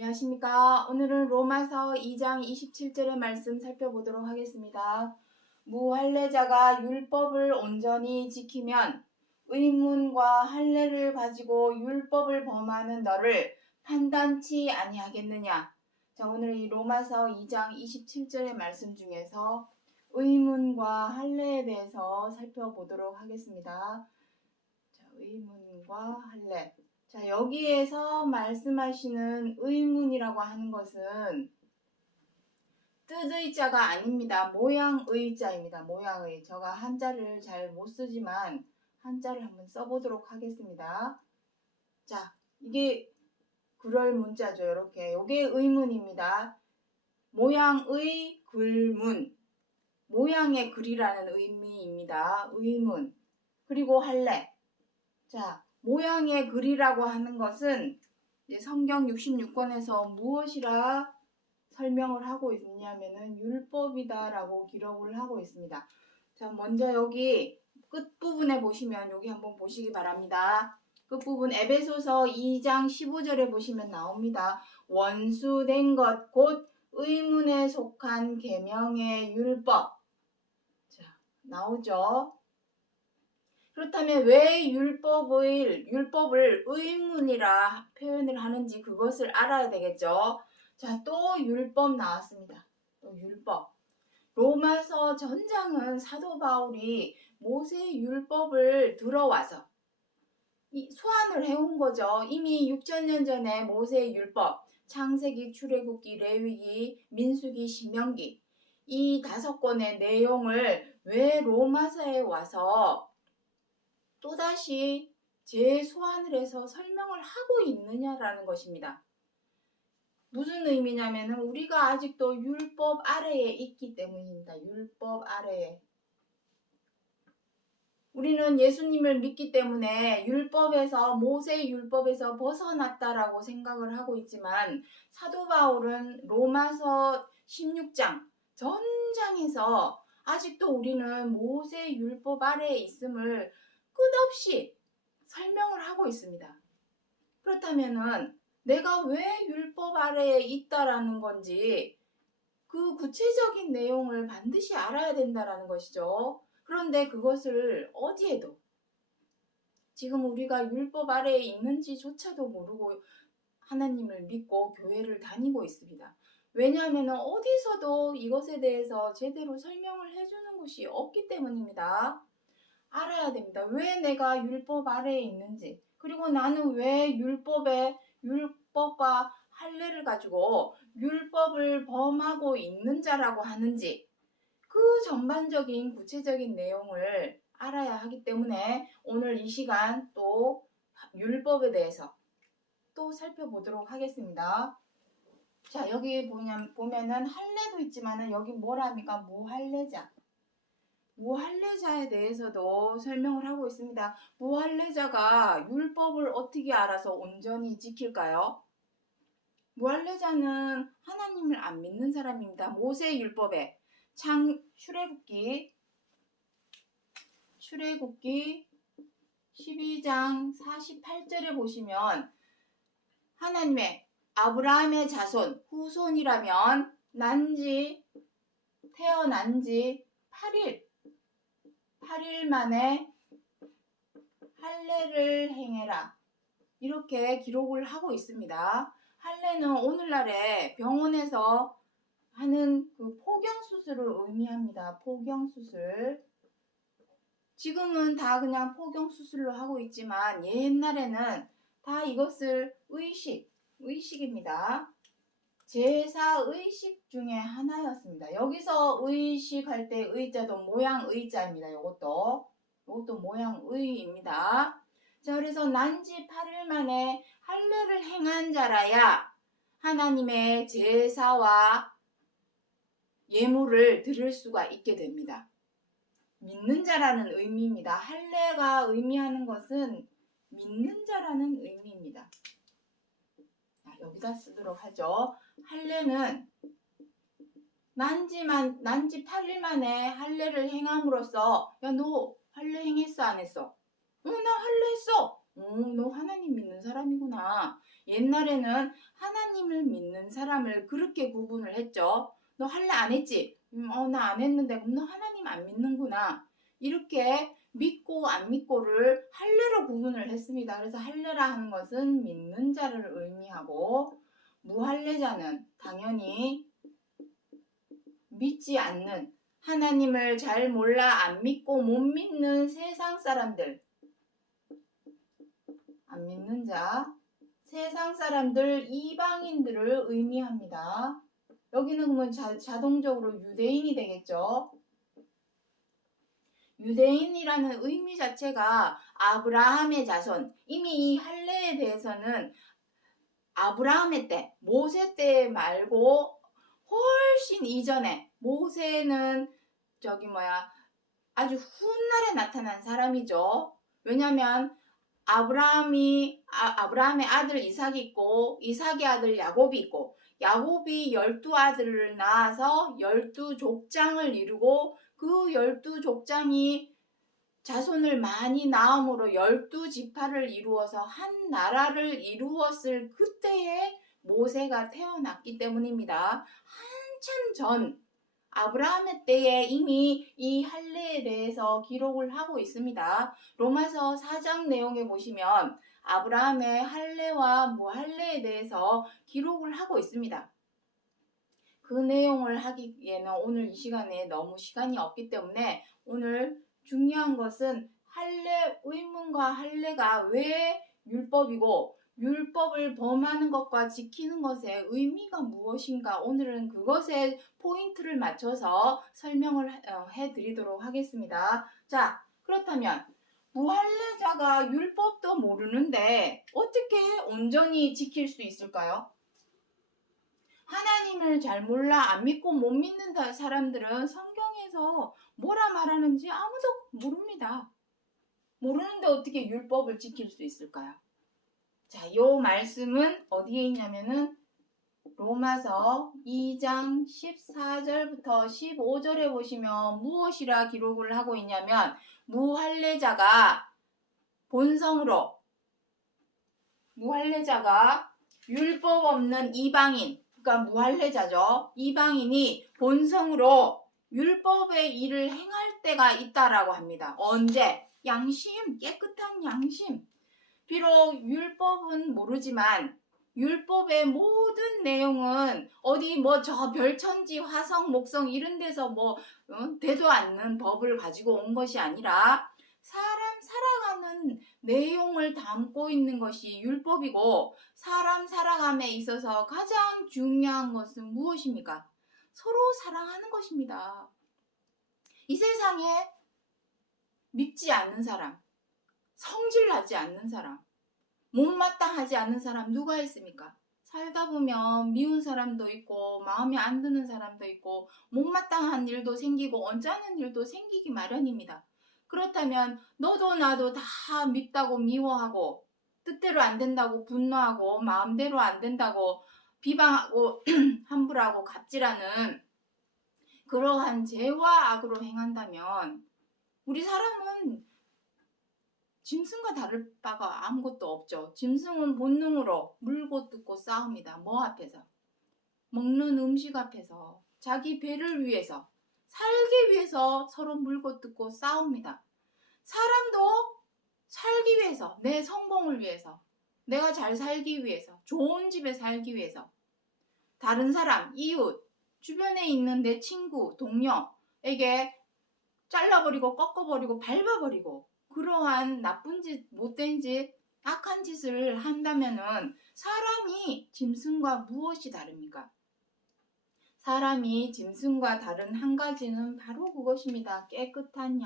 안녕하십니까. 오늘은 로마서 2장 27절의 말씀 살펴보도록 하겠습니다. 무할례자가 율법을 온전히 지키면 의문과 할례를 가지고 율법을 범하는 너를 판단치 아니하겠느냐. 자, 오늘 이 로마서 2장 27절의 말씀 중에서 의문과 할례에 대해서 살펴보도록 하겠습니다. 자, 의문과 할례. 자, 여기에서 말씀하시는 의문이라고 하는 것은 뜻의자가 아닙니다. 모양의자입니다. 모양의. 제가 한자를 잘 못 쓰지만 한자를 한번 써보도록 하겠습니다. 자, 이게 그럴 문자죠. 이렇게. 이게 의문입니다. 모양의 글문. 모양의 글이라는 의미입니다. 의문. 그리고 할례. 자, 모양의 글이라고 하는 것은 성경 66권에서 무엇이라 설명을 하고 있냐면은 율법이다라고 기록을 하고 있습니다. 자, 먼저 여기 끝부분에 보시면 여기 한번 보시기 바랍니다. 끝부분 에베소서 2장 15절에 보시면 나옵니다. 원수된 것 곧 의문에 속한 계명의 율법. 자, 나오죠. 그렇다면 왜 율법을 의문이라 표현을 하는지 그것을 알아야 되겠죠. 자, 또 율법 나왔습니다. 또 율법. 로마서 전장은 사도 바울이 모세 율법을 들어와서 소환을 해온 거죠. 이미 6,000년 전에 모세 율법, 창세기, 출애굽기, 레위기, 민수기, 신명기 이 5권의 내용을 왜 로마서에 와서 또다시 재소환을 해서 설명을 하고 있느냐라는 것입니다. 무슨 의미냐면은 우리가 아직도 율법 아래에 있기 때문입니다. 율법 아래에. 우리는 예수님을 믿기 때문에 모세 율법에서 벗어났다라고 생각을 하고 있지만 사도 바울은 로마서 16장 전장에서 아직도 우리는 모세 율법 아래에 있음을 끝없이 설명을 하고 있습니다. 그렇다면은 내가 왜 율법 아래에 있다라는 건지 그 구체적인 내용을 반드시 알아야 된다라는 것이죠. 그런데 그것을 어디에도 지금 우리가 율법 아래에 있는지조차도 모르고 하나님을 믿고 교회를 다니고 있습니다. 왜냐하면 어디서도 이것에 대해서 제대로 설명을 해주는 곳이 없기 때문입니다. 알아야 됩니다. 왜 내가 율법 아래에 있는지, 그리고 나는 왜 율법과 할례를 가지고 율법을 범하고 있는 자라고 하는지 그 전반적인 구체적인 내용을 알아야 하기 때문에 오늘 이 시간 또 율법에 대해서 또 살펴보도록 하겠습니다. 자, 여기 보면은 할례도 있지만은 여기 뭐랍니까? 무할례자. 무할례자에 대해서도 설명을 하고 있습니다. 무할례자가 율법을 어떻게 알아서 온전히 지킬까요? 무할례자는 하나님을 안 믿는 사람입니다. 모세 율법에 출애굽기 12장 48절에 보시면 하나님의 아브라함의 자손 후손이라면 태어난 지 8일 만에 할례를 행해라. 이렇게 기록을 하고 있습니다. 할례는 오늘날에 병원에서 하는 그 포경수술을 의미합니다. 포경수술. 지금은 다 그냥 포경수술로 하고 있지만 옛날에는 다 이것을 의식입니다. 제사 의식 중에 하나였습니다. 여기서 의식할 때 의자도 모양 의자입니다. 이것도 모양 의입니다. 자, 그래서 난지 8일 만에 할례를 행한 자라야 하나님의 제사와 예물을 드릴 수가 있게 됩니다. 믿는 자라는 의미입니다. 할례가 의미하는 것은 믿는 자라는 의미입니다. 자, 여기다 쓰도록 하죠. 할례는 난지 8일 만에 할례를 행함으로써 야, 너 할례 행했어 안 했어? 나 할례 했어. 너 하나님 믿는 사람이구나. 옛날에는 하나님을 믿는 사람을 그렇게 구분을 했죠. 너 할례 안 했지? 나 안 했는데 그럼 너 하나님 안 믿는구나. 이렇게 믿고 안 믿고를 할례로 구분을 했습니다. 그래서 할례라 하는 것은 믿는 자를 의미하고 무할례자는 당연히 믿지 않는, 하나님을 잘 몰라 안 믿고 못 믿는 세상 사람들, 안 믿는 자, 세상 사람들, 이방인들을 의미합니다. 여기는 그러면 자동적으로 유대인이 되겠죠. 유대인이라는 의미 자체가 아브라함의 자손, 이미 이 할례에 대해서는 아브라함의 때, 모세 때 말고 훨씬 이전에, 모세는 아주 훗날에 나타난 사람이죠. 왜냐하면 아브라함의 아들 이삭이 있고, 이삭의 아들 야곱이 있고, 야곱이 12아들을 낳아서 12족장을 이루고, 그 12족장이 자손을 많이 낳음으로 12지파를 이루어서 한 나라를 이루었을 그때에 모세가 태어났기 때문입니다. 한참 전 아브라함의 때에 이미 이 할례에 대해서 기록을 하고 있습니다. 로마서 4장 내용에 보시면 아브라함의 할례와 무할례에 대해서 기록을 하고 있습니다. 그 내용을 하기에는 오늘 이 시간에 너무 시간이 없기 때문에 오늘 중요한 것은 할례 의문과 할례가 왜 율법이고 율법을 범하는 것과 지키는 것의 의미가 무엇인가, 오늘은 그것에 포인트를 맞춰서 설명을 해드리도록 하겠습니다. 자, 그렇다면 무할례자가 율법도 모르는데 어떻게 온전히 지킬 수 있을까요? 하나님을 잘 몰라 안 믿고 못 믿는 사람들은 성경에서 뭐라 말하는지 아무도 모릅니다. 모르는데 어떻게 율법을 지킬 수 있을까요? 자, 요 말씀은 어디에 있냐면은 로마서 2장 14절부터 15절에 보시면 무엇이라 기록을 하고 있냐면, 무할례자가 율법 없는 이방인, 그러니까 무할례자죠. 이방인이 본성으로 율법의 일을 행할 때가 있다라고 합니다. 언제? 양심, 깨끗한 양심. 비록 율법은 모르지만 율법의 모든 내용은 어디 저 별천지 화성 목성 이런 데서 되도 않는 법을 가지고 온 것이 아니라 사람 살아가는 내용을 담고 있는 것이 율법이고, 사람 살아감에 있어서 가장 중요한 것은 무엇입니까? 서로 사랑하는 것입니다. 이 세상에 믿지 않는 사람, 성질나지 않는 사람, 못마땅하지 않는 사람 누가 있습니까? 살다 보면 미운 사람도 있고 마음에 안 드는 사람도 있고 못마땅한 일도 생기고 언짢은 일도 생기기 마련입니다. 그렇다면 너도 나도 다 밉다고 미워하고 뜻대로 안 된다고 분노하고 마음대로 안 된다고 비방하고 함부로하고 갑질하는 그러한 죄와 악으로 행한다면 우리 사람은 짐승과 다를 바가 아무것도 없죠. 짐승은 본능으로 물고 뜯고 싸웁니다. 뭐 앞에서? 먹는 음식 앞에서, 자기 배를 위해서, 살기 위해서 서로 물고 뜯고 싸웁니다. 사람도 살기 위해서, 내 성공을 위해서, 내가 잘 살기 위해서, 좋은 집에 살기 위해서, 다른 사람, 이웃, 주변에 있는 내 친구, 동료에게 잘라버리고 꺾어버리고 밟아버리고 그러한 나쁜 짓, 못된 짓, 악한 짓을 한다면은 사람이 짐승과 무엇이 다릅니까? 사람이 짐승과 다른 한 가지는 바로 그것입니다. 깨끗한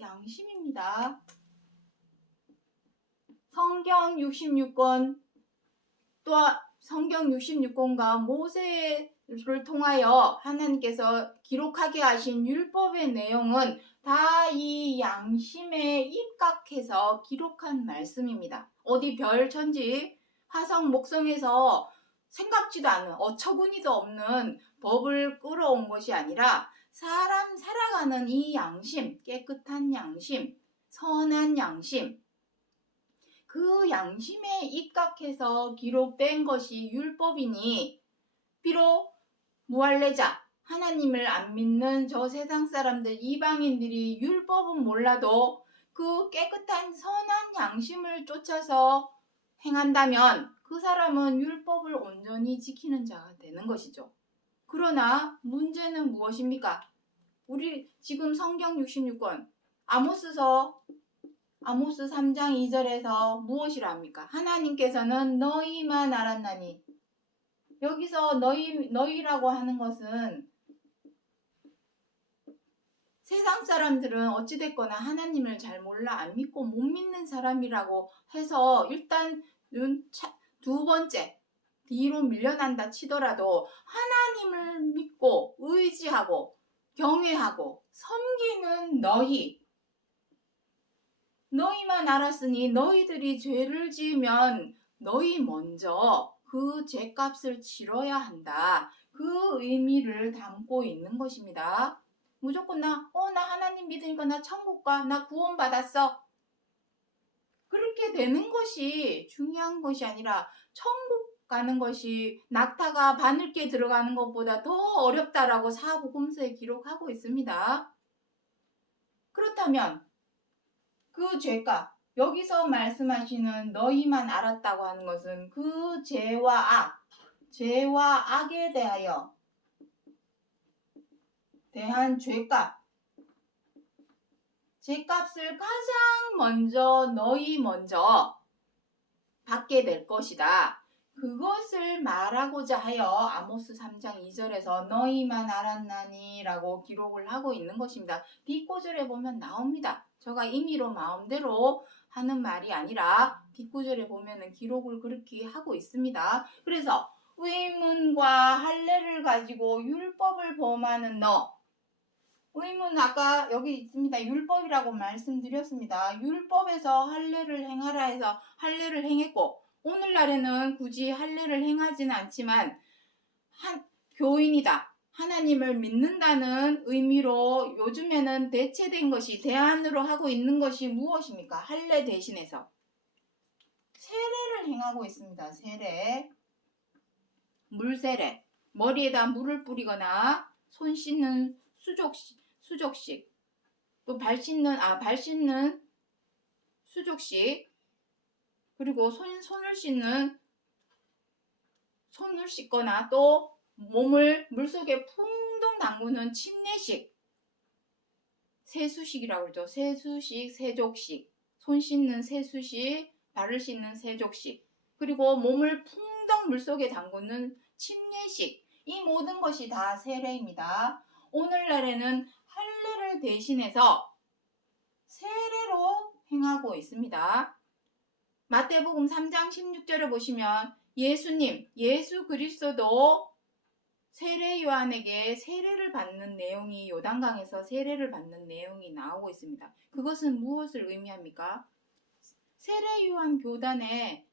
양심입니다. 성경 66권, 또한 성경 66권과 모세를 통하여 하나님께서 기록하게 하신 율법의 내용은 다 이 양심에 입각해서 기록한 말씀입니다. 어디 별, 천지, 화성, 목성에서 생각지도 않은 어처구니도 없는 법을 끌어온 것이 아니라 사람 살아가는 이 양심, 깨끗한 양심, 선한 양심, 그 양심에 입각해서 기록된 것이 율법이니 비록 무할례자 하나님을 안 믿는 저 세상 사람들 이방인들이 율법은 몰라도 그 깨끗한 선한 양심을 쫓아서 행한다면 그 사람은 율법을 온전히 지키는 자가 되는 것이죠. 그러나 문제는 무엇입니까? 우리 지금 성경 66권 아모스 3장 2절에서 무엇이라 합니까? 하나님께서는 너희만 알았나니, 여기서 너희라고 하는 것은 세상 사람들은 어찌됐거나 하나님을 잘 몰라 안 믿고 못 믿는 사람이라고 해서 일단 두 번째 뒤로 밀려난다 치더라도 하나님을 믿고 의지하고 경외하고 섬기는 너희만 알았으니 너희들이 죄를 지으면 너희 먼저 그 죄값을 치러야 한다. 그 의미를 담고 있는 것입니다. 무조건 나 하나님 믿으니까 나 천국 가, 나 구원 받았어. 그렇게 되는 것이 중요한 것이 아니라 천국 가는 것이 낙타가 바늘게 들어가는 것보다 더 어렵다라고 사복음서에 기록하고 있습니다. 그렇다면 그 죄값, 여기서 말씀하시는 너희만 알았다고 하는 것은 그 죄와 악에 대한 죄값을 가장 먼저 너희 먼저 받게 될 것이다. 그것을 말하고자 하여 아모스 3장 2절에서 너희만 알았나니 라고 기록을 하고 있는 것입니다. 뒷구절에 보면 나옵니다. 제가 임의로 마음대로 하는 말이 아니라 뒷구절에 보면은 기록을 그렇게 하고 있습니다. 그래서 의문과 할례를 가지고 율법을 범하는 의문 아까 여기 있습니다. 율법이라고 말씀드렸습니다. 율법에서 할례를 행하라 해서 할례를 행했고, 오늘날에는 굳이 할례를 행하지는 않지만 교인이다, 하나님을 믿는다는 의미로 요즘에는 대체된 것이, 대안으로 하고 있는 것이 무엇입니까? 할례 대신해서 세례를 행하고 있습니다. 세례, 물세례, 머리에다 물을 뿌리거나 손 씻는 수족식, 또 발 씻는 수족식, 그리고 손을 씻거나 또 몸을 물속에 풍덩 담그는 침례식, 세수식이라고 그러죠. 세수식, 세족식, 손 씻는 세수식, 발을 씻는 세족식, 그리고 몸을 풍덩 물속에 담그는 침례식, 이 모든 것이 다 세례입니다. 오늘날에는 할례를 대신해서 세례로 행하고 있습니다. 마태복음 3장 16절을 보시면 예수 그리스도도 세례 요한에게 세례를 받는 내용이, 요단강에서 세례를 받는 내용이 나오고 있습니다. 그것은 무엇을 의미합니까? 세례 요한 교단의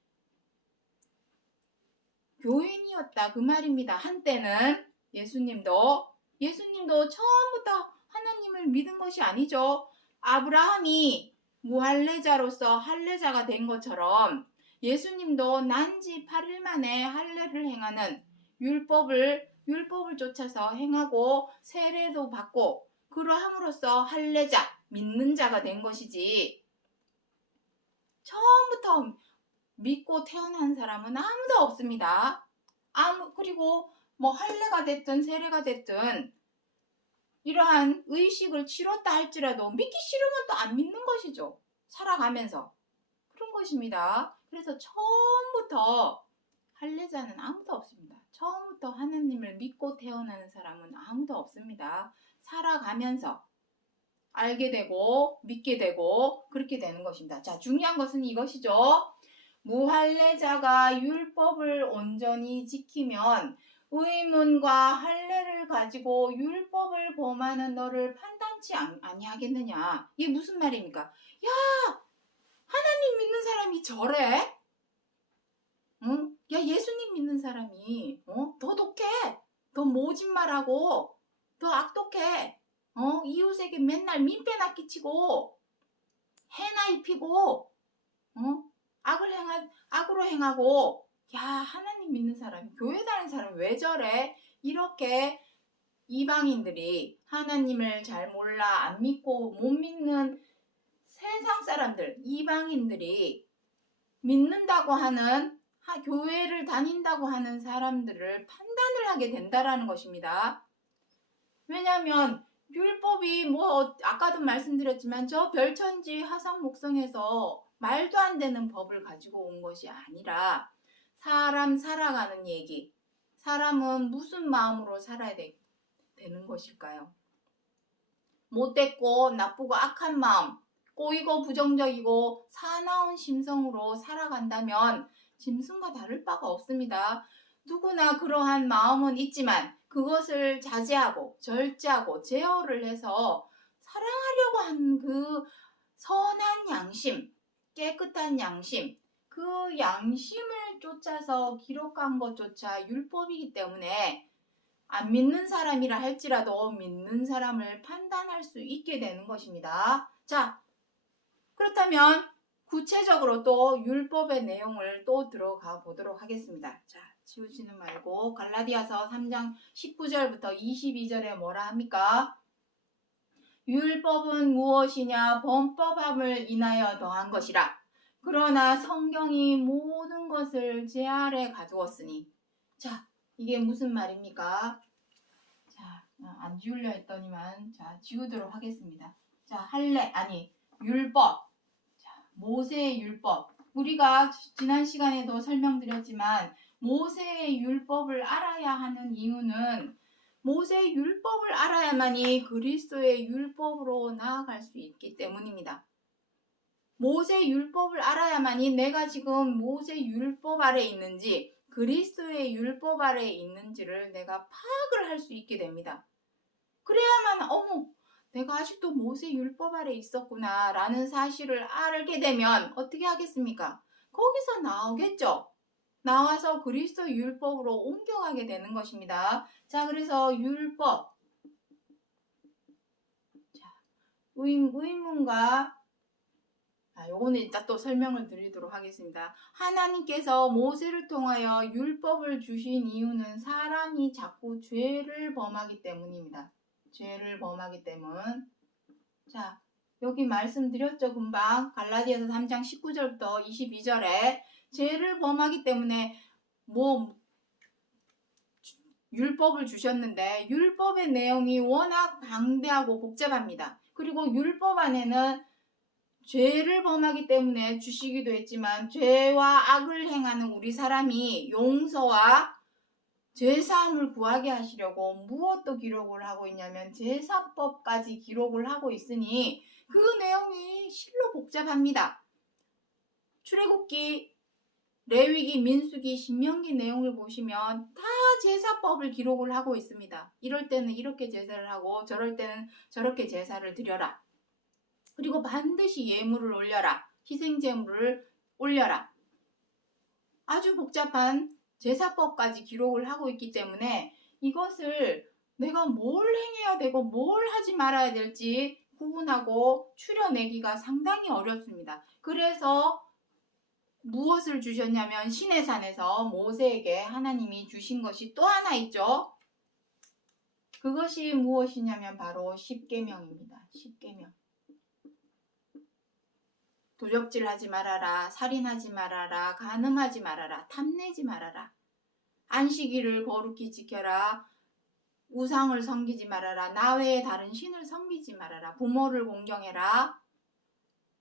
교인이었다 그 말입니다. 한때는 예수님도 처음부터 하나님을 믿은 것이 아니죠. 아브라함이 무할례자로서 할례자가 된 것처럼 예수님도 난지 8일 만에 할례를 행하는 율법을 쫓아서 행하고 세례도 받고 그러함으로써 할례자, 믿는 자가 된 것이지, 처음부터 믿고 태어난 사람은 아무도 없습니다. 그리고 할례가 됐든 세례가 됐든 이러한 의식을 치렀다 할지라도 믿기 싫으면 또 안 믿는 것이죠. 살아가면서. 그런 것입니다. 그래서 처음부터 할례자는 아무도 없습니다. 처음부터 하나님을 믿고 태어나는 사람은 아무도 없습니다. 살아가면서 알게 되고 믿게 되고 그렇게 되는 것입니다. 자, 중요한 것은 이것이죠. 무할례자가 율법을 온전히 지키면 의문과 할례를 가지고 율법을 범하는 너를 판단치 아니하겠느냐. 이게 무슨 말입니까? 야, 하나님 믿는 사람이 저래? 응? 야, 예수님 믿는 사람이 더 독해, 더 모진말하고, 더 악독해. 이웃에게 맨날 민폐나 끼치고 해나 입히고 악으로 행하고, 야, 하나님 믿는 사람, 교회 다니는 사람 왜 저래? 이렇게 이방인들이 하나님을 잘 몰라 안 믿고 못 믿는 세상 사람들, 이방인들이 믿는다고 하는 교회를 다닌다고 하는 사람들을 판단을 하게 된다라는 것입니다. 왜냐하면 율법이 아까도 말씀드렸지만 저 별천지 화성 목성에서 말도 안 되는 법을 가지고 온 것이 아니라 사람 살아가는 얘기. 사람은 무슨 마음으로 살아야 되는 것일까요? 못됐고 나쁘고 악한 마음, 꼬이고 부정적이고 사나운 심성으로 살아간다면 짐승과 다를 바가 없습니다. 누구나 그러한 마음은 있지만 그것을 자제하고 절제하고 제어를 해서 사랑하려고 하는 그 선한 양심, 깨끗한 양심, 그 양심을 쫓아서 기록한 것조차 율법이기 때문에 안 믿는 사람이라 할지라도 믿는 사람을 판단할 수 있게 되는 것입니다. 자, 그렇다면 구체적으로 또 율법의 내용을 또 들어가 보도록 하겠습니다. 자, 지우지는 말고 갈라디아서 3장 19절부터 22절에 뭐라 합니까? 율법은 무엇이냐? 범법함을 인하여 더한 것이라. 그러나 성경이 모든 것을 제 아래 가두었으니. 자, 이게 무슨 말입니까? 자, 안 지우려 했더니만, 자, 지우도록 하겠습니다. 자, 율법. 자, 모세의 율법. 우리가 지난 시간에도 설명드렸지만, 모세의 율법을 알아야 하는 이유는 모세의 율법을 알아야만이 그리스도의 율법으로 나아갈 수 있기 때문입니다. 모세의 율법을 알아야만이 내가 지금 모세의 율법 아래 있는지 그리스도의 율법 아래 있는지를 내가 파악을 할 수 있게 됩니다. 그래야만 내가 아직도 모세 율법 아래 있었구나 라는 사실을 알게 되면 어떻게 하겠습니까? 거기서 나오겠죠. 나와서 그리스도 율법으로 옮겨가게 되는 것입니다. 자, 그래서 율법. 자, 의문과 요거는 이따 또 설명을 드리도록 하겠습니다. 하나님께서 모세를 통하여 율법을 주신 이유는 사람이 자꾸 죄를 범하기 때문입니다. 죄를 범하기 때문. 자, 여기 말씀드렸죠. 금방 갈라디아서 3장 19절부터 22절에 죄를 범하기 때문에 율법을 주셨는데 율법의 내용이 워낙 방대하고 복잡합니다. 그리고 율법 안에는 죄를 범하기 때문에 주시기도 했지만 죄와 악을 행하는 우리 사람이 용서와 죄사함을 구하게 하시려고 무엇도 기록을 하고 있냐면 제사법까지 기록을 하고 있으니 그 내용이 실로 복잡합니다. 출애굽기, 레위기, 민수기, 신명기 내용을 보시면 다 제사법을 기록을 하고 있습니다. 이럴 때는 이렇게 제사를 하고 저럴 때는 저렇게 제사를 드려라. 그리고 반드시 예물을 올려라. 희생제물을 올려라. 아주 복잡한 제사법까지 기록을 하고 있기 때문에 이것을 내가 뭘 행해야 되고 뭘 하지 말아야 될지 구분하고 추려내기가 상당히 어렵습니다. 그래서 무엇을 주셨냐면 시내산에서 모세에게 하나님이 주신 것이 또 하나 있죠. 그것이 무엇이냐면 바로 십계명입니다. 십계명. 도적질하지 말아라, 살인하지 말아라, 간음하지 말아라, 탐내지 말아라, 안식일을 거룩히 지켜라, 우상을 섬기지 말아라, 나 외에 다른 신을 섬기지 말아라, 부모를 공경해라,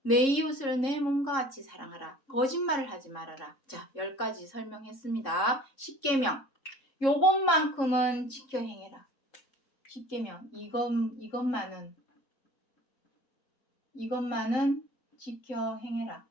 내 이웃을 내 몸과 같이 사랑하라, 거짓말을 하지 말아라. 자, 10가지 설명했습니다. 십계명. 요것만큼은 지켜 행해라. 십계명. 이것만은 지켜 행해라.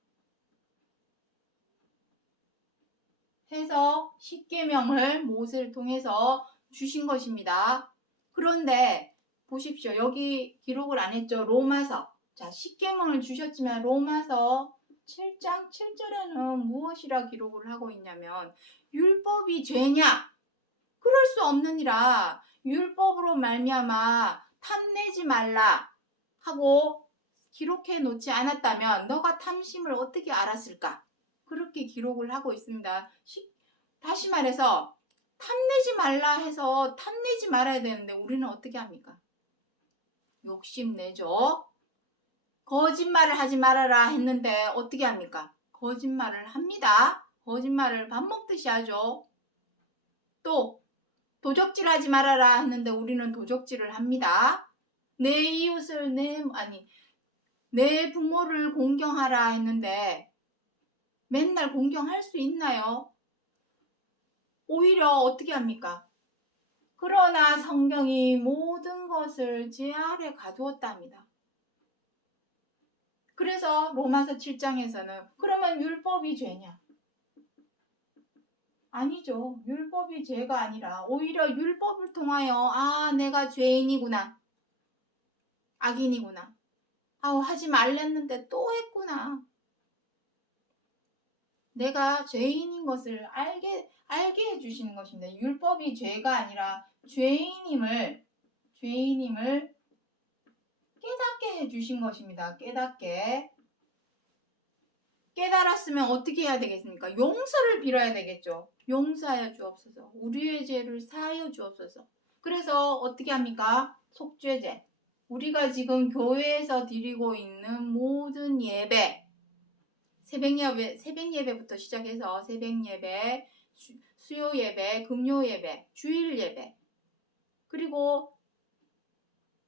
해서 십계명을 모세를 통해서 주신 것입니다. 그런데 보십시오. 여기 기록을 안 했죠. 로마서. 자, 십계명을 주셨지만 로마서 7장 7절에는 무엇이라 기록을 하고 있냐면 율법이 죄냐? 그럴 수 없느니라. 율법으로 말미암아 탐내지 말라 하고 기록해 놓지 않았다면 너가 탐심을 어떻게 알았을까? 그렇게 기록을 하고 있습니다. 다시 말해서 탐내지 말라 해서 탐내지 말아야 되는데 우리는 어떻게 합니까? 욕심내죠. 거짓말을 하지 말아라 했는데 어떻게 합니까? 거짓말을 합니다. 거짓말을 밥 먹듯이 하죠. 또 도적질하지 말아라 했는데 우리는 도적질을 합니다. 내 이웃을 내 부모를 공경하라 했는데 맨날 공경할 수 있나요? 오히려 어떻게 합니까? 그러나 성경이 모든 것을 제 아래 가두었답니다. 그래서 로마서 7장에서는 그러면 율법이 죄냐? 아니죠. 율법이 죄가 아니라 오히려 율법을 통하여 내가 죄인이구나. 악인이구나. 하지 말랬는데 또 했구나. 내가 죄인인 것을 알게 해주시는 것입니다. 율법이 죄가 아니라 죄인임을 깨닫게 해주신 것입니다. 깨달았으면 어떻게 해야 되겠습니까? 용서를 빌어야 되겠죠. 용서하여 주옵소서. 우리의 죄를 사하여 주옵소서. 그래서 어떻게 합니까? 속죄제. 우리가 지금 교회에서 드리고 있는 모든 예배, 새벽 예배부터 시작해서 새벽 예배, 수요 예배, 금요 예배, 주일 예배, 그리고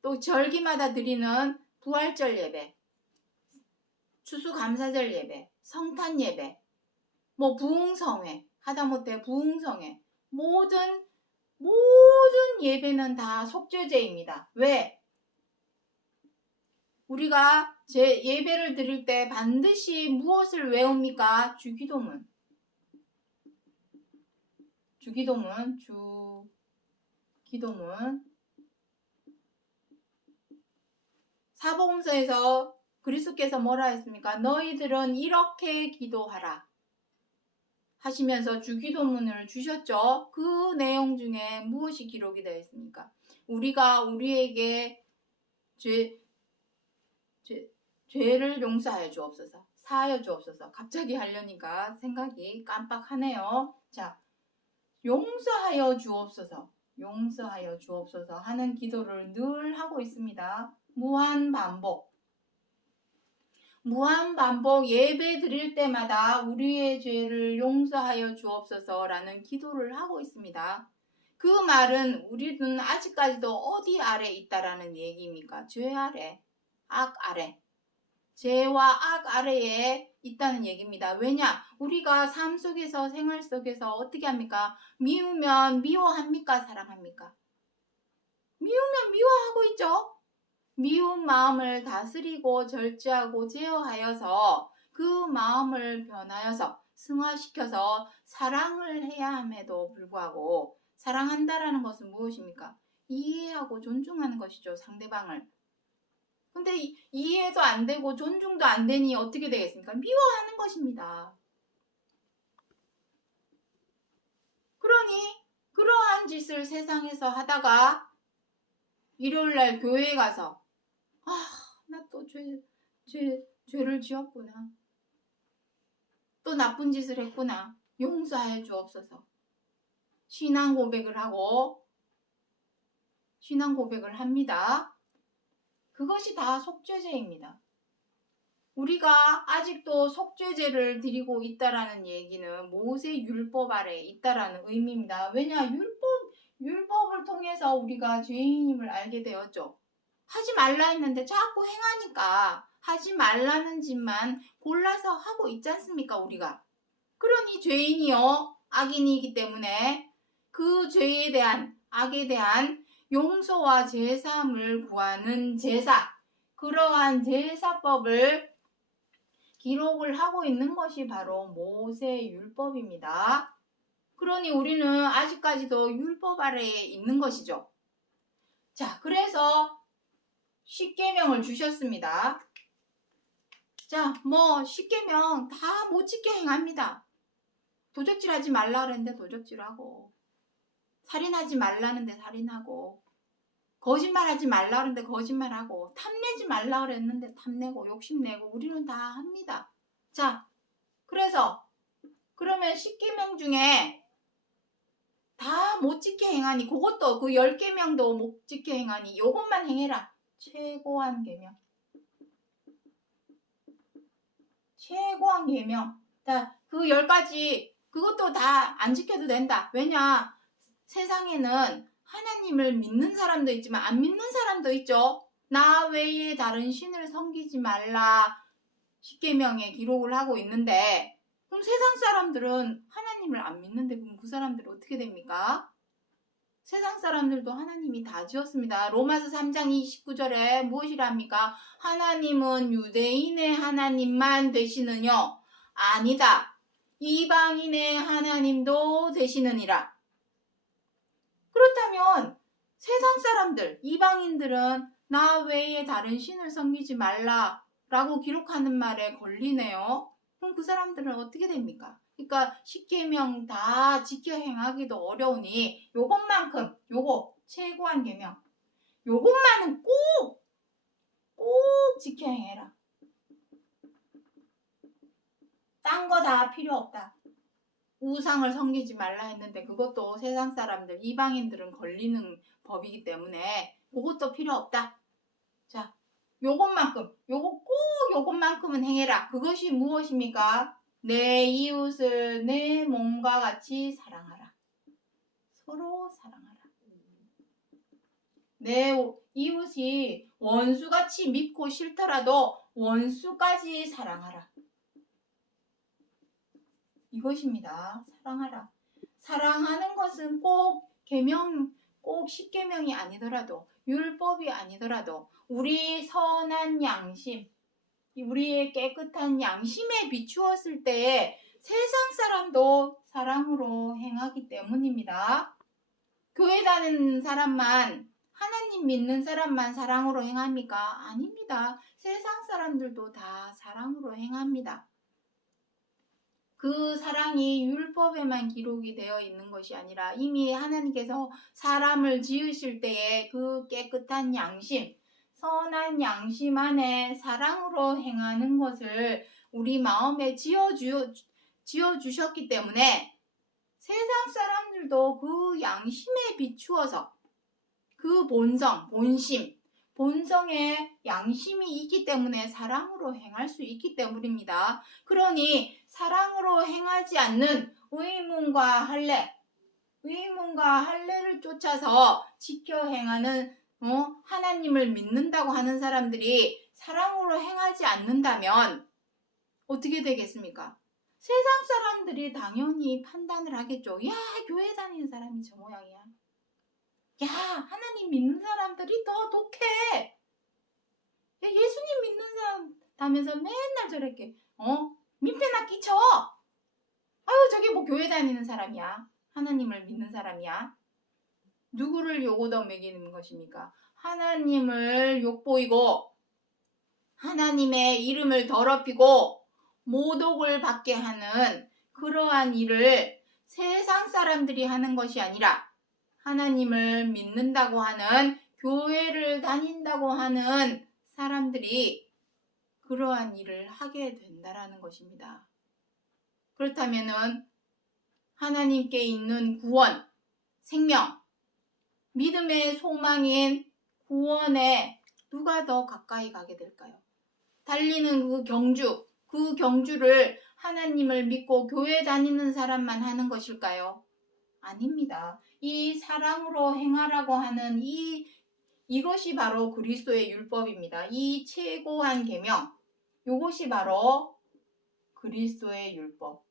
또 절기마다 드리는 부활절 예배, 추수감사절 예배, 성탄 예배, 부흥성회, 하다못해 부흥성회, 모든 예배는 다 속죄제입니다. 왜? 우리가 예배를 드릴 때 반드시 무엇을 외웁니까? 주기도문. 사복음서에서 그리스도께서 뭐라 했습니까? 너희들은 이렇게 기도하라 하시면서 주기도문을 주셨죠. 그 내용 중에 무엇이 기록이 되어 있습니까? 우리가 우리에게 죄를 용서하여 주옵소서. 사하여 주옵소서. 갑자기 하려니까 생각이 깜빡하네요. 자, 용서하여 주옵소서. 용서하여 주옵소서 하는 기도를 늘 하고 있습니다. 무한 반복 예배 드릴 때마다 우리의 죄를 용서하여 주옵소서라는 기도를 하고 있습니다. 그 말은 우리는 아직까지도 어디 아래 있다라는 얘기입니까? 죄 아래, 악 아래. 죄와 악 아래에 있다는 얘기입니다. 왜냐? 우리가 삶 속에서 생활 속에서 어떻게 합니까? 미우면 미워합니까? 사랑합니까? 미우면 미워하고 있죠. 미운 마음을 다스리고 절제하고 제어하여서 그 마음을 변하여서 승화시켜서 사랑을 해야 함에도 불구하고 사랑한다라는 것은 무엇입니까? 이해하고 존중하는 것이죠. 상대방을. 근데 이해도 안 되고 존중도 안 되니 어떻게 되겠습니까? 미워하는 것입니다. 그러니 그러한 짓을 세상에서 하다가 일요일날 교회에 가서 나 또 죄를 지었구나. 또 나쁜 짓을 했구나. 용서해 주옵소서. 신앙 고백을 합니다. 그것이 다 속죄제입니다. 우리가 아직도 속죄제를 드리고 있다라는 얘기는 모세 율법 아래 있다라는 의미입니다. 왜냐? 율법을 통해서 우리가 죄인임을 알게 되었죠. 하지 말라 했는데 자꾸 행하니까 하지 말라는 짓만 골라서 하고 있지 않습니까, 우리가? 그러니 죄인이요, 악인이기 때문에 그 죄에 대한, 악에 대한 용서와 제사함을 구하는 제사, 그러한 제사법을 기록을 하고 있는 것이 바로 모세 율법입니다. 그러니 우리는 아직까지도 율법 아래에 있는 것이죠. 자, 그래서 10계명을 주셨습니다. 자, 10계명 다 못 지켜 행합니다. 도적질하지 말라 그랬는데 도적질하고, 살인하지 말라는데 살인하고, 거짓말하지 말라 그랬는데 거짓말하고, 탐내지 말라 그랬는데 탐내고 욕심내고 우리는 다 합니다. 자, 그래서 그러면 10계명 중에 다 못 지켜 행하니, 그것도 그 10계명도 못 지켜 행하니 요것만 행해라. 최고한 계명. 최고한 계명. 자, 그 10가지 그것도 다 안 지켜도 된다. 왜냐? 세상에는 하나님을 믿는 사람도 있지만 안 믿는 사람도 있죠. 나 외에 다른 신을 섬기지 말라 10계명에 기록을 하고 있는데, 그럼 세상 사람들은 하나님을 안 믿는데 그럼 그 사람들은 어떻게 됩니까? 세상 사람들도 하나님이 다 지었습니다. 로마서 3장 29절에 무엇이라 합니까? 하나님은 유대인의 하나님만 되시느뇨? 아니다. 이방인의 하나님도 되시느니라. 그렇다면 세상 사람들, 이방인들은 나 외에 다른 신을 섬기지 말라 라고 기록하는 말에 걸리네요. 그럼 그 사람들은 어떻게 됩니까? 그러니까 10계명 다 지켜 행하기도 어려우니 요것만큼, 요거 최고한 계명, 요것만은 꼭 지켜 행해라. 딴 거 다 필요 없다. 우상을 섬기지 말라 했는데 그것도 세상 사람들, 이방인들은 걸리는 법이기 때문에 그것도 필요 없다. 자, 요것만큼, 요것만큼은 행해라. 그것이 무엇입니까? 내 이웃을 내 몸과 같이 사랑하라. 서로 사랑하라. 내 이웃이 원수같이 믿고 싫더라도 원수까지 사랑하라. 이것입니다. 사랑하라. 사랑하는 것은 꼭 계명, 꼭 10계명이 아니더라도, 율법이 아니더라도 우리 선한 양심, 우리의 깨끗한 양심에 비추었을 때에 세상 사람도 사랑으로 행하기 때문입니다. 교회 다니는 사람만, 하나님 믿는 사람만 사랑으로 행합니까? 아닙니다. 세상 사람들도 다 사랑으로 행합니다. 그 사랑이 율법에만 기록이 되어 있는 것이 아니라 이미 하나님께서 사람을 지으실 때에 그 깨끗한 양심, 선한 양심 안에 사랑으로 행하는 것을 우리 마음에 지어주셨기 때문에 세상 사람들도 그 양심에 비추어서 그 본성에 양심이 있기 때문에 사랑으로 행할 수 있기 때문입니다. 그러니 사랑으로 행하지 않는 의문과 할례를 쫓아서 지켜 행하는 하나님을 믿는다고 하는 사람들이 사랑으로 행하지 않는다면 어떻게 되겠습니까? 세상 사람들이 당연히 판단을 하겠죠. 야, 교회 다니는 사람이 저 모양이야. 야, 하나님 믿는 사람들이 더 독해. 야, 예수님 믿는 사람 다면서 맨날 저렇게 민폐나 끼쳐. 아유, 저게 뭐 교회 다니는 사람이야. 하나님을 믿는 사람이야. 누구를 욕오더 매기는 것입니까? 하나님을 욕보이고 하나님의 이름을 더럽히고 모독을 받게 하는 그러한 일을 세상 사람들이 하는 것이 아니라 하나님을 믿는다고 하는, 교회를 다닌다고 하는 사람들이 그러한 일을 하게 된다라는 것입니다. 그렇다면은 하나님께 있는 구원, 생명, 믿음의 소망인 구원에 누가 더 가까이 가게 될까요? 달리는 그 경주를 하나님을 믿고 교회 다니는 사람만 하는 것일까요? 아닙니다. 이 사랑으로 행하라고 하는 이것이 바로 그리스도의 율법입니다. 이 최고한 계명, 이것이 바로 그리스도의 율법.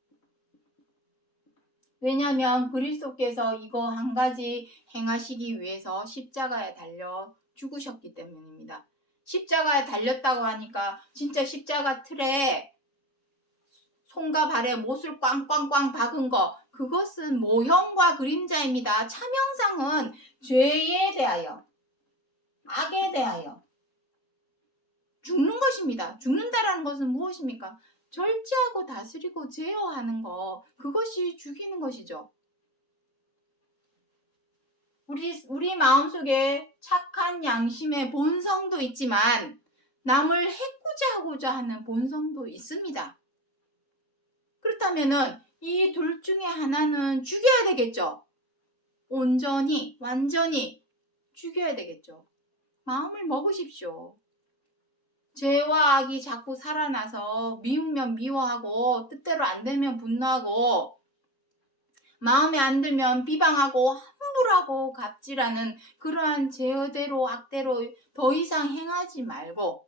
왜냐하면 그리스도께서 이거 한 가지 행하시기 위해서 십자가에 달려 죽으셨기 때문입니다. 십자가에 달렸다고 하니까 진짜 십자가 틀에 손과 발에 못을 꽝꽝꽝 박은 거, 그것은 모형과 그림자입니다. 차명상은 죄에 대하여, 악에 대하여 죽는 것입니다. 죽는다라는 것은 무엇입니까? 절제하고 다스리고 제어하는 거, 그것이 죽이는 것이죠. 우리 마음속에 착한 양심의 본성도 있지만 남을 해코지 하고자 하는 본성도 있습니다. 그렇다면은 이 둘 중에 하나는 죽여야 되겠죠. 온전히 완전히 죽여야 되겠죠. 마음을 먹으십시오. 죄와 악이 자꾸 살아나서 미우면 미워하고 뜻대로 안 되면 분노하고 마음에 안 들면 비방하고 함부로하고 갑질하는 그러한 죄대로 악대로 더 이상 행하지 말고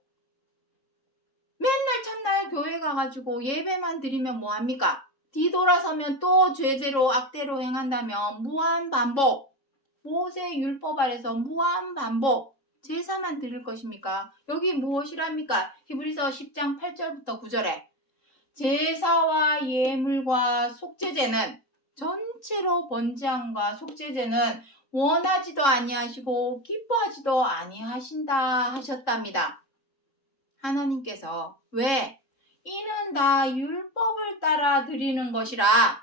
맨날 첫날 교회 가가지고 예배만 드리면 뭐합니까? 뒤돌아서면 또 죄대로 악대로 행한다면 무한반복, 모세 율법 아래서 무한반복 제사만 드릴 것입니까? 여기 무엇이랍니까? 히브리서 10장 8절부터 9절에 제사와 예물과 속죄제는 전체로 번제함과 속죄제는 원하지도 아니하시고 기뻐하지도 아니하신다 하셨답니다. 하나님께서 왜? 이는 다 율법을 따라 드리는 것이라.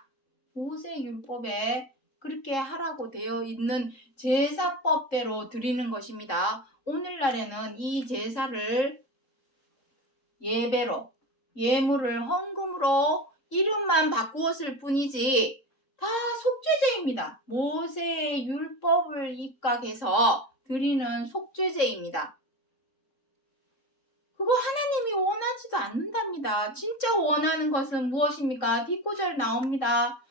모세 율법에 그렇게 하라고 되어 있는 제사법대로 드리는 것입니다. 오늘날에는 이 제사를 예배로, 예물을 헌금으로 이름만 바꾸었을 뿐이지 다 속죄제입니다. 모세의 율법을 입각해서 드리는 속죄제입니다. 그거 하나님이 원하지도 않는답니다. 진짜 원하는 것은 무엇입니까? 뒷구절 나옵니다.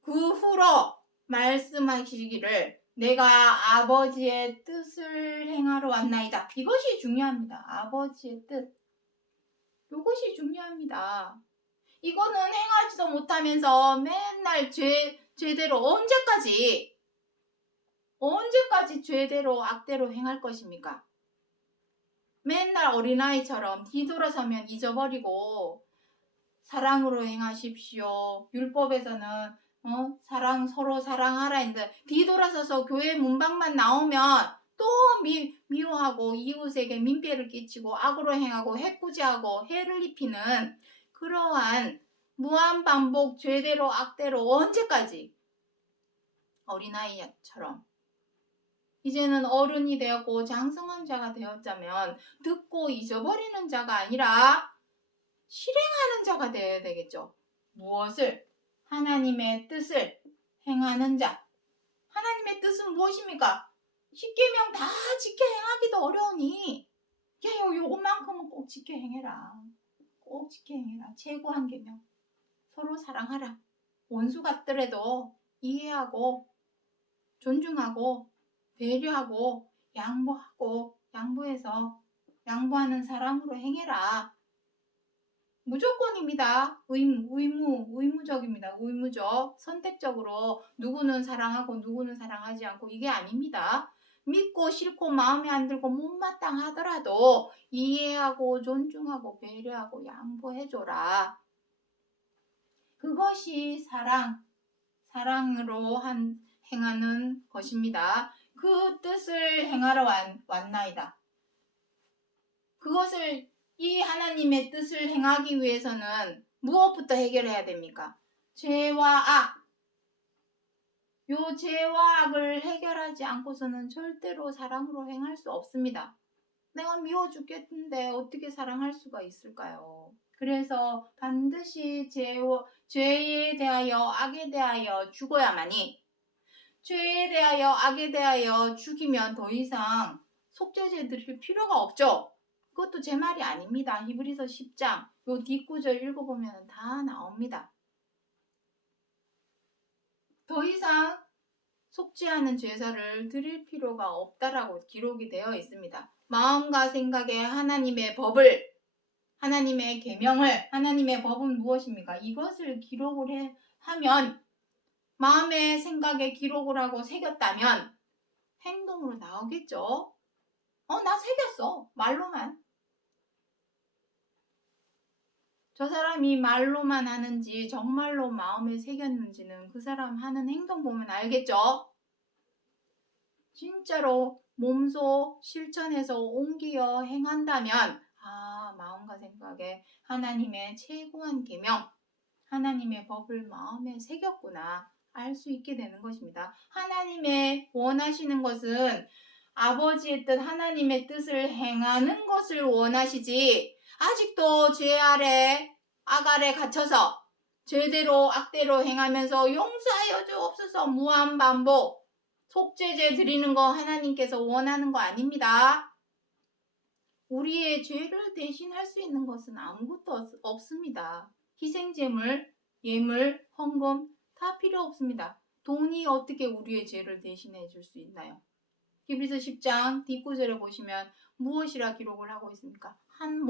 그 후로 말씀하시기를 내가 아버지의 뜻을 행하러 왔나이다. 이것이 중요합니다. 아버지의 뜻. 이것이 중요합니다. 이거는 행하지도 못하면서 맨날 죄대로 언제까지 죄대로 악대로 행할 것입니까? 맨날 어린아이처럼 뒤돌아서면 잊어버리고 사랑으로 행하십시오. 율법에서는 서로 사랑하라 했는데 뒤돌아서서 교회 문방만 나오면 또 미워하고 이웃에게 민폐를 끼치고 악으로 행하고 해코지하고 해를 입히는 그러한 무한반복 죄대로 악대로 언제까지? 어린아이처럼. 이제는 어른이 되었고 장성한 자가 되었자면 듣고 잊어버리는 자가 아니라 실행하는 자가 되어야 되겠죠. 무엇을? 하나님의 뜻을 행하는 자. 하나님의 뜻은 무엇입니까? 십계명 다 지켜 행하기도 어려우니 야, 요것만큼은 꼭 지켜 행해라. 꼭 지켜 행해라. 최고한 계명. 서로 사랑하라. 원수 같더라도 이해하고 존중하고 배려하고 양보하고 양보해서 양보하는 사랑으로 행해라. 무조건입니다. 의무적입니다. 의무적. 선택적으로 누구는 사랑하고 누구는 사랑하지 않고 이게 아닙니다. 믿고 싫고 마음에 안 들고 못마땅하더라도 이해하고 존중하고 배려하고 양보해줘라. 그것이 사랑으로 행하는 것입니다. 그 뜻을 행하러 왔나이다. 그것을 이 하나님의 뜻을 행하기 위해서는 무엇부터 해결해야 됩니까? 죄와 악. 요 죄와 악을 해결하지 않고서는 절대로 사랑으로 행할 수 없습니다. 내가 미워 죽겠는데 어떻게 사랑할 수가 있을까요? 그래서 반드시 죄에 대하여 악에 대하여 죽어야만이 죄에 대하여 악에 대하여 죽이면 더 이상 속죄제 드릴 필요가 없죠. 그것도 제 말이 아닙니다. 히브리서 10장 요 뒷구절 읽어보면 다 나옵니다. 더 이상 속죄하는 제사를 드릴 필요가 없다라고 기록이 되어 있습니다. 마음과 생각에 하나님의 법을, 하나님의 계명을, 하나님의 법은 무엇입니까? 이것을 기록을 하면 마음의 생각에 기록을 하고 새겼다면 행동으로 나오겠죠. 나 새겼어. 말로만. 저 사람이 말로만 하는지 정말로 마음에 새겼는지는 그 사람 하는 행동 보면 알겠죠? 진짜로 몸소 실천해서 옮기어 행한다면 마음과 생각에 하나님의 최고한 계명, 하나님의 법을 마음에 새겼구나 알 수 있게 되는 것입니다. 하나님의 원하시는 것은 아버지의 뜻, 하나님의 뜻을 행하는 것을 원하시지 아직도 죄 아래, 악 아래 갇혀서 죄대로 악대로 행하면서 용서하여 주옵소서 무한 반복 속죄제 드리는 거 하나님께서 원하는 거 아닙니다. 우리의 죄를 대신할 수 있는 것은 아무것도 없습니다. 희생제물, 예물, 헌금 다 필요 없습니다. 돈이 어떻게 우리의 죄를 대신해 줄 수 있나요? 히브리서 10장 뒷구절에 보시면 무엇이라 기록을 하고 있습니까? 한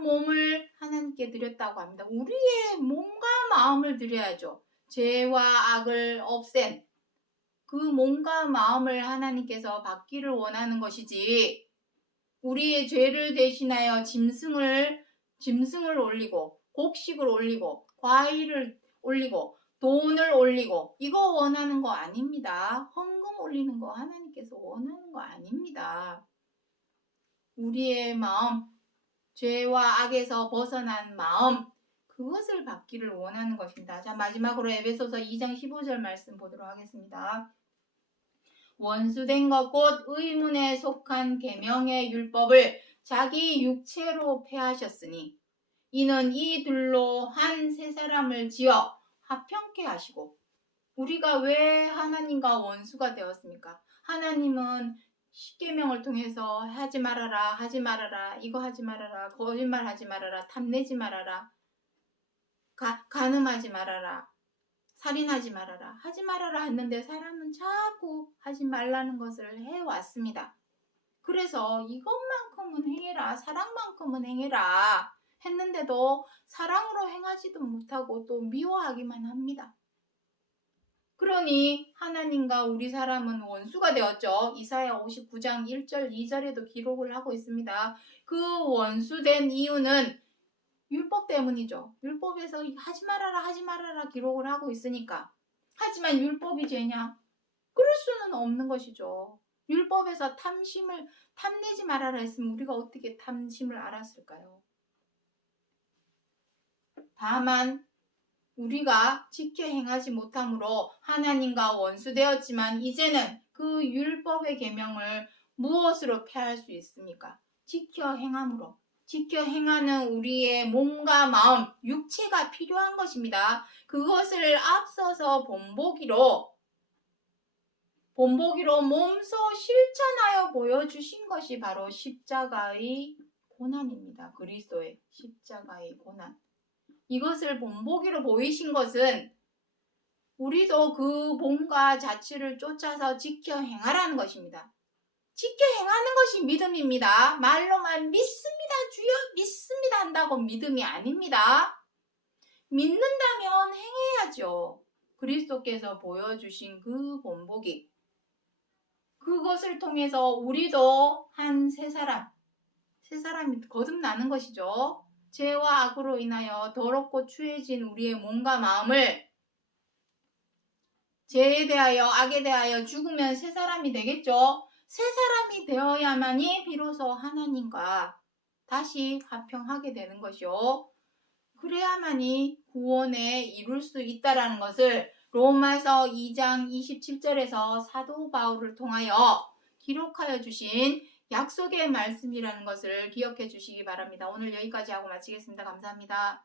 몸을 하나님께 드렸다고 합니다. 우리의 몸과 마음을 드려야죠. 죄와 악을 없앤 그 몸과 마음을 하나님께서 받기를 원하는 것이지, 우리의 죄를 대신하여 짐승을 올리고 곡식을 올리고 과일을 올리고 돈을 올리고 이거 원하는 거 아닙니다. 헌금 올리는 거 하나님께서 원하는 거 아닙니다. 우리의 마음, 죄와 악에서 벗어난 마음, 그것을 받기를 원하는 것입니다. 자, 마지막으로 에베소서 2장 15절 말씀 보도록 하겠습니다. 원수된 것 곧 의문에 속한 계명의 율법을 자기 육체로 폐하셨으니 이는 이 둘로 한 세 사람을 지어 화평케 하시고. 우리가 왜 하나님과 원수가 되었습니까? 하나님은 십계명을 통해서 하지 말아라, 하지 말아라, 이거 하지 말아라, 거짓말 하지 말아라, 탐내지 말아라, 간음하지 말아라, 살인하지 말아라, 하지 말아라 했는데 사람은 자꾸 하지 말라는 것을 해왔습니다. 그래서 이것만큼은 행해라, 사랑만큼은 행해라 했는데도 사랑으로 행하지도 못하고 또 미워하기만 합니다. 그러니 하나님과 우리 사람은 원수가 되었죠. 이사야 59장 1절 2절에도 기록을 하고 있습니다. 그 원수된 이유는 율법 때문이죠. 율법에서 하지 말아라 하지 말아라 기록을 하고 있으니까. 하지만 율법이 죄냐? 그럴 수는 없는 것이죠. 율법에서 탐내지 말아라 했으면 우리가 어떻게 탐심을 알았을까요? 다만 우리가 지켜 행하지 못함으로 하나님과 원수되었지만 이제는 그 율법의 계명을 무엇으로 폐할 수 있습니까? 지켜 행함으로. 지켜 행하는 우리의 몸과 마음, 육체가 필요한 것입니다. 그것을 앞서서 본보기로 몸소 실천하여 보여주신 것이 바로 십자가의 고난입니다. 그리스도의 십자가의 고난. 이것을 본보기로 보이신 것은 우리도 그 몸과 자취를 쫓아서 지켜 행하라는 것입니다. 지켜 행하는 것이 믿음입니다. 말로만 믿습니다, 주여 믿습니다 한다고 믿음이 아닙니다. 믿는다면 행해야죠. 그리스도께서 보여주신 그 본보기, 그것을 통해서 우리도 한 세 사람이 거듭나는 것이죠. 죄와 악으로 인하여 더럽고 추해진 우리의 몸과 마음을 죄에 대하여 악에 대하여 죽으면 새 사람이 되겠죠. 새 사람이 되어야만이 비로소 하나님과 다시 화평하게 되는 것이요. 그래야만이 구원에 이룰 수 있다라는 것을 로마서 2장 27절에서 사도 바울을 통하여 기록하여 주신 약속의 말씀이라는 것을 기억해 주시기 바랍니다. 오늘 여기까지 하고 마치겠습니다. 감사합니다.